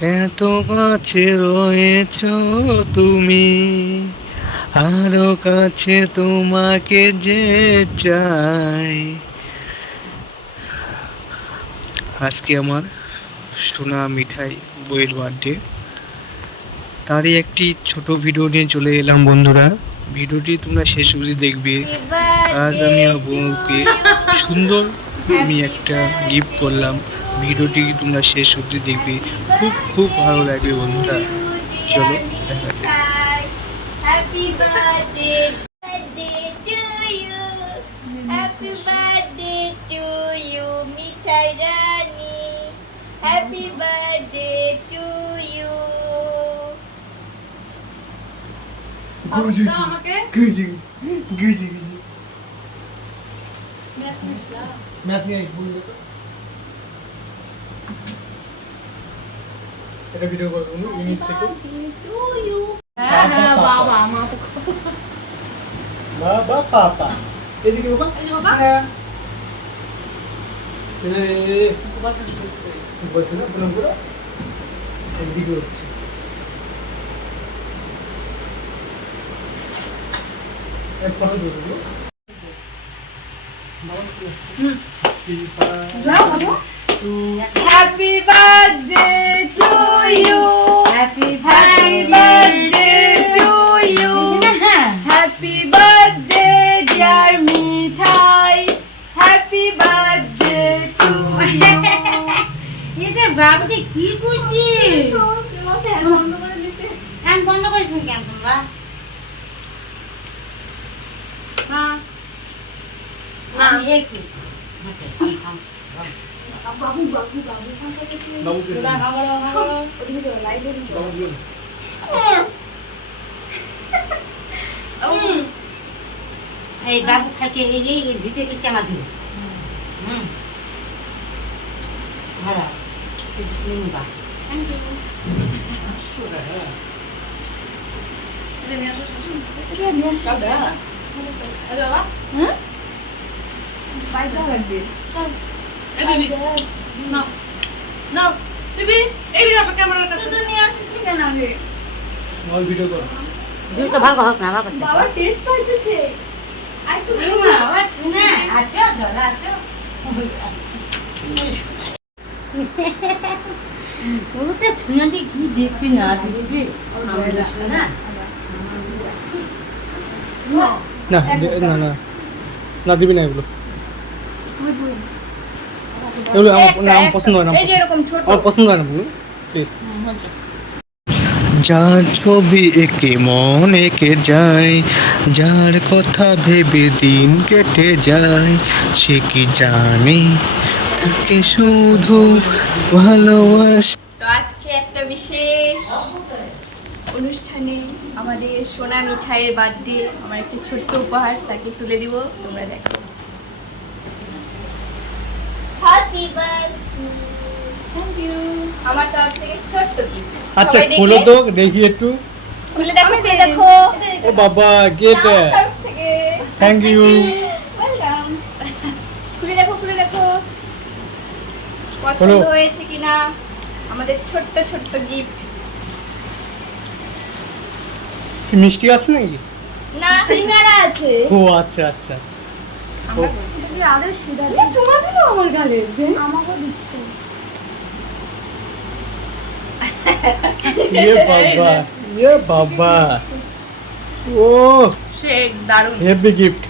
এত কাছে রয়েছ তুমি আরও কাছে তোমাকে যে চাই। আজকে আমার সোনা মিঠাই বইয়ের বার্থডে তারই একটি ছোট ভিডিও নিয়ে চলে এলাম বন্ধুরা। ভিডিওটি তোমরা শেষ অবধি দেখবে। আজ আমি আমার বউকে সুন্দর আমি একটা গিফট করলাম। ভিডিওটি তোমরা শেষ অবধি দেখবে খুব খুব ভালো লাগবে বন্ধুরা চলো দেখা Happy birthday, birthday to you. গুজি গুজি গুজি নিসলা ম্যাথ নিয়ে ভুল দেখো এটা ভিডিও করব ইংলিশ থেকে। হ্যাঁ হ্যাঁ বাবা মা তো বাবা পাপা এদিকে বাবা। এই বাবা। হ্যাঁ। ছেলে বলছে বলছে না প্রণাম করো এদিকে হচ্ছে। এক ফটো দিয়ে দেবো বাবা। Happy birthday to you happy happy birthday to you happy birthday dear Mithai happy birthday to you এতে বাবুতে কি করছি আমি বন্ধ করেছি কেন তোমরা আমি একটু বাবুকে না খাবার খাবার বাবুকে এই বাবু খাইকে এই এই ভিতরে কেনা দিও হুম ভালো নিবা বাবা হুম বাইটা লাগবে বিবি না না। বিবি এই আসো ক্যামেরার কাছে। তো নিয়ে আসিস কেন আগে? নল ভিডিও করো। ভিডিওটা ভালো হোক না বাবা বাবা টেস্ট পাইতেছে। আর একটু আবার শুনে আছো ধরা আছো। ওটা শুনাটি কি দেখবি না দেখবি না। না? না। না না দিবি না এগুলো। তুই তুই এগুলো আমার পছন্দ হয় না এই যে এরকম ছোট। আমার পছন্দ হয় না প্লিজ যার ছবি এঁকে মন এঁকে যায় যার কথা ভেবে দিন কেটে যায় সে কি জানে? তাকে শুধু ভালোবাস তো আজকে একটা বিশেষ অনুষ্ঠানে আমাদের সোনা মিঠাইয়ের বার্থডে আমার একটা ছোট্ট উপহার তাকে তুলে দিব তোমরা দেখো হ্যাপি বার্থডে থ্যাংক ইউ আমার তরফ থেকে ছোট্ট গিফট আচ্ছা খোলো তো দেখি একটু। খুলে দেখো খুলে দেখো। ও বাবা গেট আমার থ্যাংক ইউ ওয়েলকাম খুলে দেখো খুলে দেখো। পছন্দ হয়েছে কিনা? আমাদের ছোট্ট ছোট্ট গিফট মিষ্টি আছে নাকি? না সিঙ্গারা আছে। ও আচ্ছা আচ্ছা। ও, আরে সেটা চুমা দিল আমার গালে? আমাকে দিচ্ছে। ইয়ে বাবা ইয়ে বাবা। ও সে দারুণ। Heavy gift.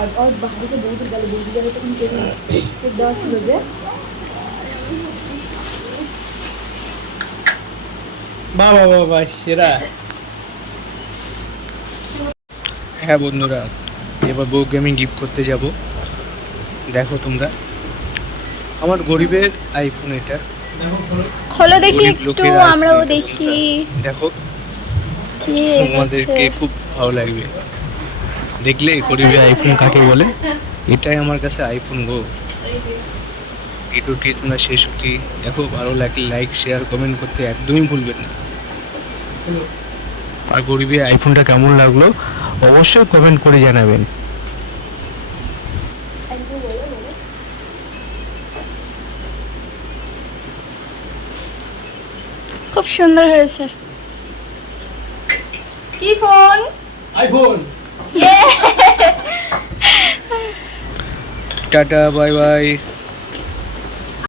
আর আর বাইরে তো গালে বউদের গালে তখন কেটে কেটে দেওয়া ছিল যে? বাবা বাবা সেরা। হ্যাঁ বন্ধুরা। এবার বউকে আমি গিফট করতে যাব। দেখো তোমরা। আমার গরিবের আইফোন এটা। খোলো দেখি একটু আমরাও দেখি। দেখো। কি তোমাদেরকে খুব ভালো লাগবে। দেখলে গরিবের আইফোন কাকে বলে? এটাই আমার কাছে আইফোন গো। ভিডিওটি তোমরা শেষ অবধি দেখো। ভালো লাগলে লাইক শেয়ার কমেন্ট করতে একদমই ভুলবেন না। আর গরিবের আইফোনটা কেমন লাগল? অবশ্যই কমেন্ট করে জানাবেন। খুব সুন্দর হয়েছে। কি ফোন? আইফোন ইয়ে টাটা বাই বাই।